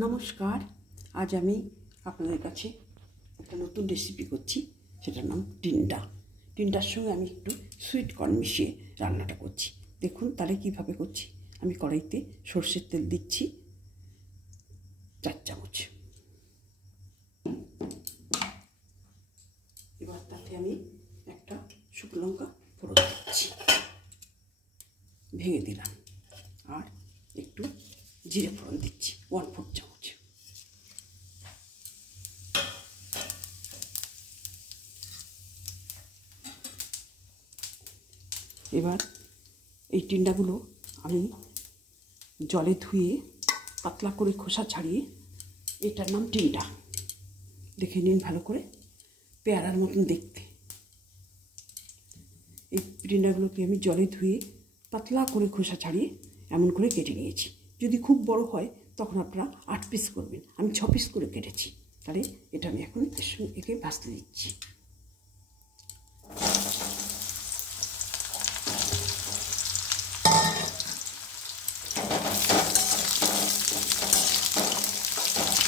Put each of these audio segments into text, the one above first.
নমস্কার। আজ আমি আপনাদের কাছে একটা নতুন রেসিপি করছি, সেটার নাম টিন্ডা। টিন্ডার সঙ্গে আমি একটু সুইট কর্ন মিশিয়ে রান্নাটা করছি। দেখুন তাহলে কীভাবে করছি। আমি কড়াইতে সর্ষের তেল দিচ্ছি 4 চামচ। এবার তাতে আমি একটা শুকনো লঙ্কা ফোড়ন দিচ্ছি, ভেঙে দিলাম। আর একটু জিরে ফোড়ন দিচ্ছি 1/4 চামচ। এবার এই টিন্ডাগুলো আমি জলে ধুয়ে পাতলা করে খোসা ছাড়িয়ে, এটার নাম টিন্ডা, দেখে নিন ভালো করে, পেয়ারার মতন দেখতে। এই টিন্ডাগুলোকে আমি জলে ধুয়ে পাতলা করে খোসা ছাড়িয়ে এমন করে কেটে নিয়েছি। যদি খুব বড় হয় তখন আপনারা 8 পিস করবেন, আমি 6 পিস করে কেটেছি। তাহলে এটা আমি এখন এর সঙ্গে একে ভাজতে দিচ্ছি।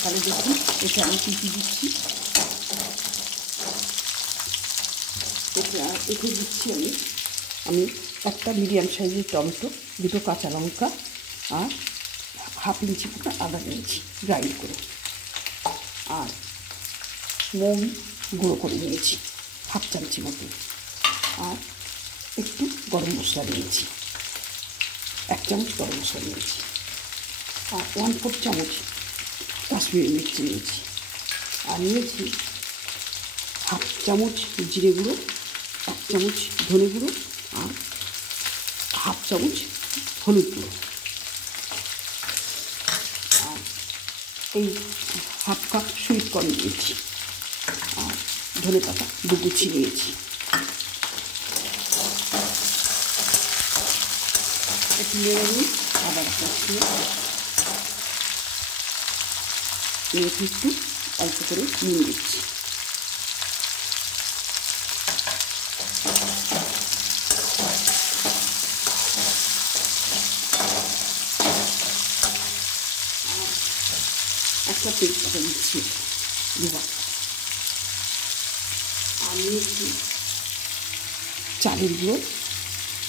তাহলে দেখুন এটা আমি কী কী দিচ্ছি। এতে দিচ্ছি আমি একটা মিডিয়াম সাইজের টমেটো, 2টো কাঁচা লঙ্কা আর হাফ ইঞ্চি মতো আদা নিয়েছি গ্রাইন্ড করে, আর মোম গুঁড়ো করে নিয়েছি 1/2 চামচি মতো, আর একটু গরম মশলা নিয়েছি, 1 চামচ গরম মশলা নিয়েছি, আর 1/4 চামচ কাশ্মীরি মির্চি নিয়েছি, আর নিয়েছি 1/2 চামচ জিরে গুঁড়ো, 1 চামচ ধনে গুঁড়ো, আর 1/2 চামচ হলুদ গুঁড়ো, আর এই 1/2 কাপ সুইট কর্ন নিয়েছি, আর ধনে পাতা 2 কুচি নিয়েছি। একটু নেড়ে নিই, আবার একটু অল্প করে নুন দিচ্ছি। একটা তেজপাতা দিচ্ছি দুবার, আর নিয়েছি চালের গুঁড়ো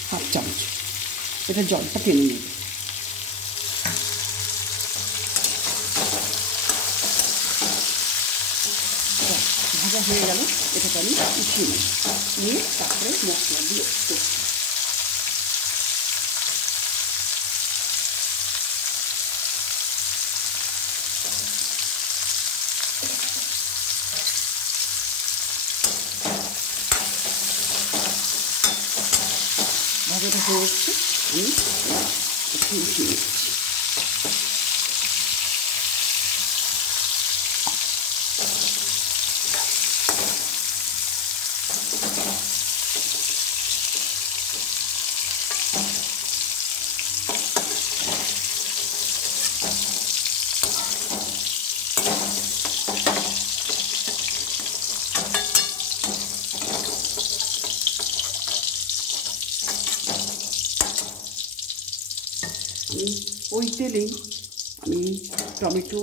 1/2 চামচ, এটা জলটা টেনে নেবে। ভাজা হয়ে গেল, এটাকে আমি উঠিয়ে নিয়ে তারপরে মশলা দিয়ে করছি। ভাজাটা হয়ে যাচ্ছে, আমি একটু উঠিয়ে নিচ্ছি। ওই তেলেই আমি টমেটো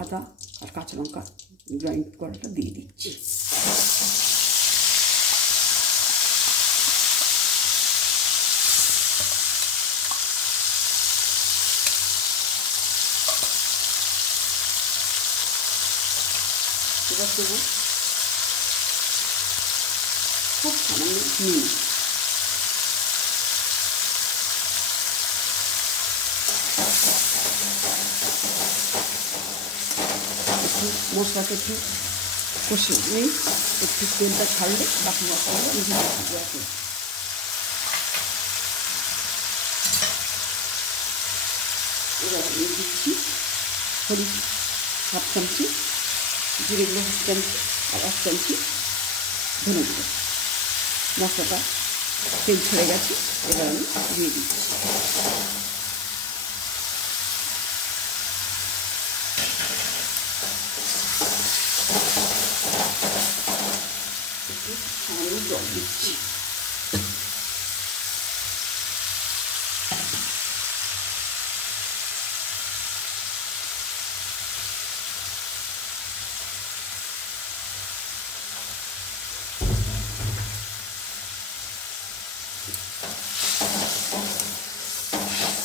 আদা আর কাঁচা লঙ্কা গ্রাইন্ড করাটা দিয়ে দিচ্ছি। এবার দেবো খুব সামান্য নুন, মশলাটা একটু কষে নিই, একটু তেলটা ছাড়লে বাকি মশলাগুলো আমি দিয়ে রাখি। এবার আমি দিচ্ছি হলুদ 1/2 চামচি, জিরে গুঁড়ো 1/2 চামচি, আর 1 চামচি ধনে গুঁড়ো। মশলাটা তেল ছেড়ে গেছে, এবার আমি দিয়ে দিচ্ছি। সামান্য জল দিচ্ছি।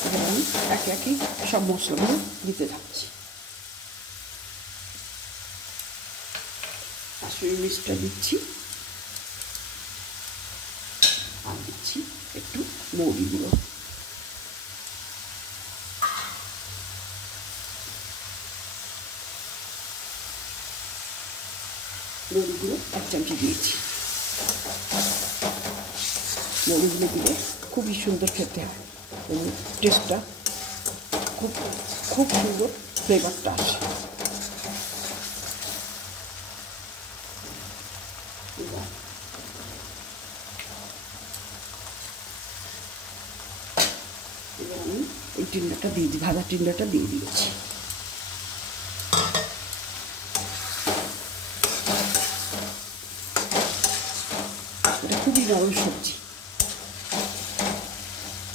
এবার আমি একে একে সব মশলাগুলো দিতে যাচ্ছি। কাশ্মীরি মির্চটা দিচ্ছি, আর দিচ্ছি একটু মৌরি গুঁড়ো। মৌরিগুলো 1 চামচি দিয়েছি। মৌরিগুলো দিলে খুবই সুন্দর খেতে হয় এবং টেস্টটা খুব খুব সুন্দর ফ্লেভারটা আসে। এবার আমি এই টিন্ডাটা দিয়ে দিই, ভাজা টিন্ডাটা দিয়ে দিয়েছি। এটা খুবই নরম সবজি,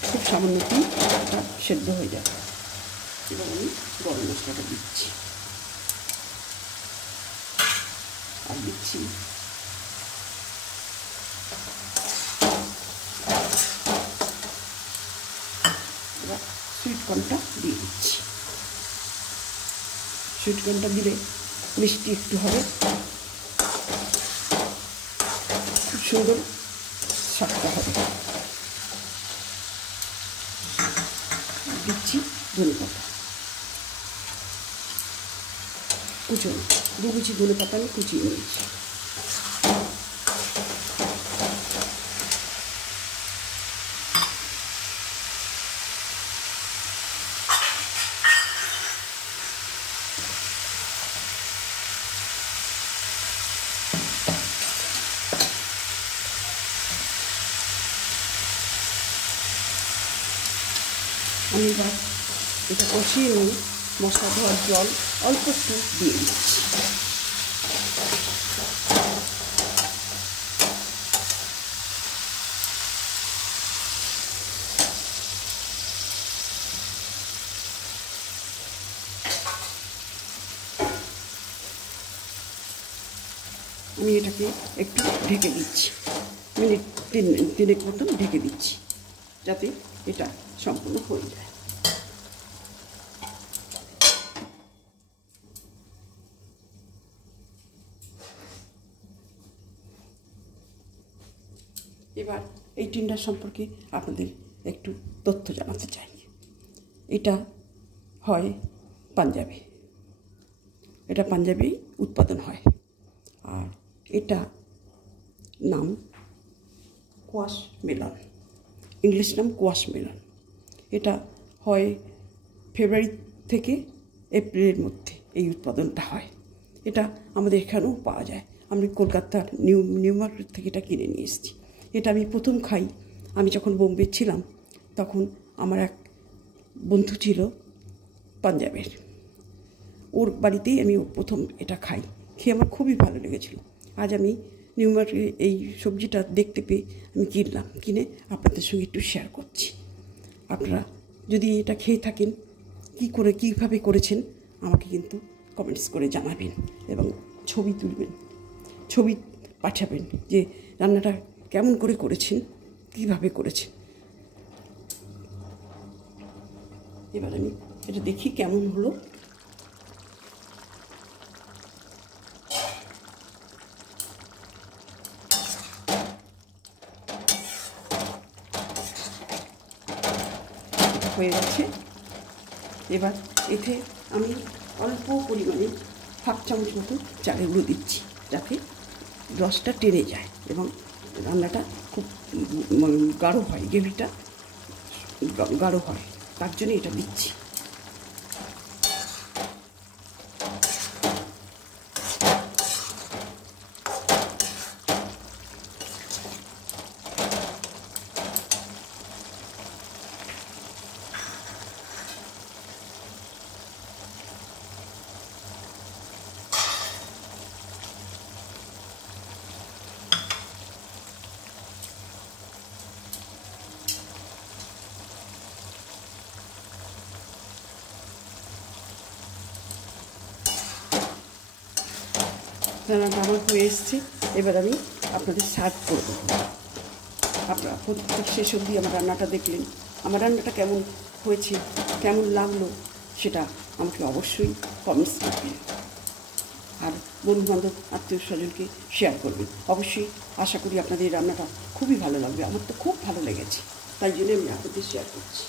খুব সামান্যতেই এটা সেদ্ধ হয়ে যাবে। এবার আমি গরম মশলাটা দিচ্ছি, আর দিচ্ছি এবার সুইট কর্নটা দিয়ে দিচ্ছি। সুইট কর্নটা দিলে মিষ্টি একটু হবে, খুব সুন্দর স্বাদটা হবে। দিচ্ছি ধনে পাতা কুচনো, 2 কুচি ধনে পাতা আমি কুচিয়ে নিয়েছি। আমি এবার এটা কষিয়ে নিয়ে মশলা ধোয়ার জল অল্প একটু দিয়ে দিচ্ছি। আমি এটাকে একটু ঢেকে দিচ্ছি, মিনিট 3 মতন ঢেকে দিচ্ছি, যাতে এটা সম্পূর্ণ হয়ে যায়। এবার এই টিন্ডার সম্পর্কে আপনাদের একটু তথ্য জানাতে চাই। এটা হয় পাঞ্জাবে, এটা পাঞ্জাবেই উৎপাদন হয়, আর এটা নাম কোয়াশ মেলন, ইংলিশ নাম কোয়াশ মেলন। এটা হয় ফেব্রুয়ারি থেকে এপ্রিলের মধ্যে এই উৎপাদনটা হয়। এটা আমাদের এখানেও পাওয়া যায়। আমি কলকাতার নিউ মার্কেট থেকে এটা কিনে নিয়ে এসেছি। এটা আমি প্রথম খাই, আমি যখন বোম্বে ছিলাম তখন আমার এক বন্ধু ছিল পাঞ্জাবের, ওর বাড়িতেই আমি প্রথম এটা খাই, খেয়ে আমার খুবই ভালো লেগেছিল। আজ আমি নিউ মার্কেটে এই সবজিটা দেখতে পেয়ে আমি কিনলাম, কিনে আপনাদের সঙ্গে একটু শেয়ার করছি। আপনারা যদি এটা খেয়ে থাকেন, কীভাবে করেছেন আমাকে কিন্তু কমেন্টস করে জানাবেন এবং ছবি তুলবেন, ছবি পাঠাবেন যে রান্নাটা কেমন করে করেছেন, কীভাবে করেছেন। এবার আমি এটা দেখি কেমন হলো। হয়ে গেছে। এবার এতে আমি অল্প পরিমাণে 1/2 চামচ মতো চালের গুঁড়ো দিচ্ছি, যাতে রসটা টেনে যায় এবং রান্নাটা খুব গাঢ় হয়, গ্রেভিটা গাঢ় হয়, তার জন্য এটা দিচ্ছি। রান্নাটা আমার হয়ে এসছে। এবার আমি আপনাদের সার্ভ করব। আপনারা প্রত্যেক শেষ অবধি আমার রান্নাটা দেখলেন। আমার রান্নাটা কেমন হয়েছে, কেমন লাগলো সেটা আমাকে অবশ্যই কমেন্টস করবেন। আর বন্ধুবান্ধব আত্মীয় স্বজনকে শেয়ার করবেন অবশ্যই। আশা করি আপনাদের রান্নাটা খুবই ভালো লাগবে। আমার তো খুব ভালো লেগেছে, তাই জন্য আমি আপনাদের শেয়ার করছি।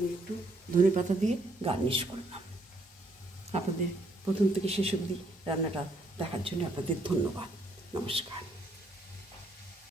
আমি একটু ধনে পাতা দিয়ে গার্নিশ করলাম। আপনাদের প্রথম থেকে শেষ অবধি রান্নাটা দেখার জন্য আপনাদের ধন্যবাদ। নমস্কার।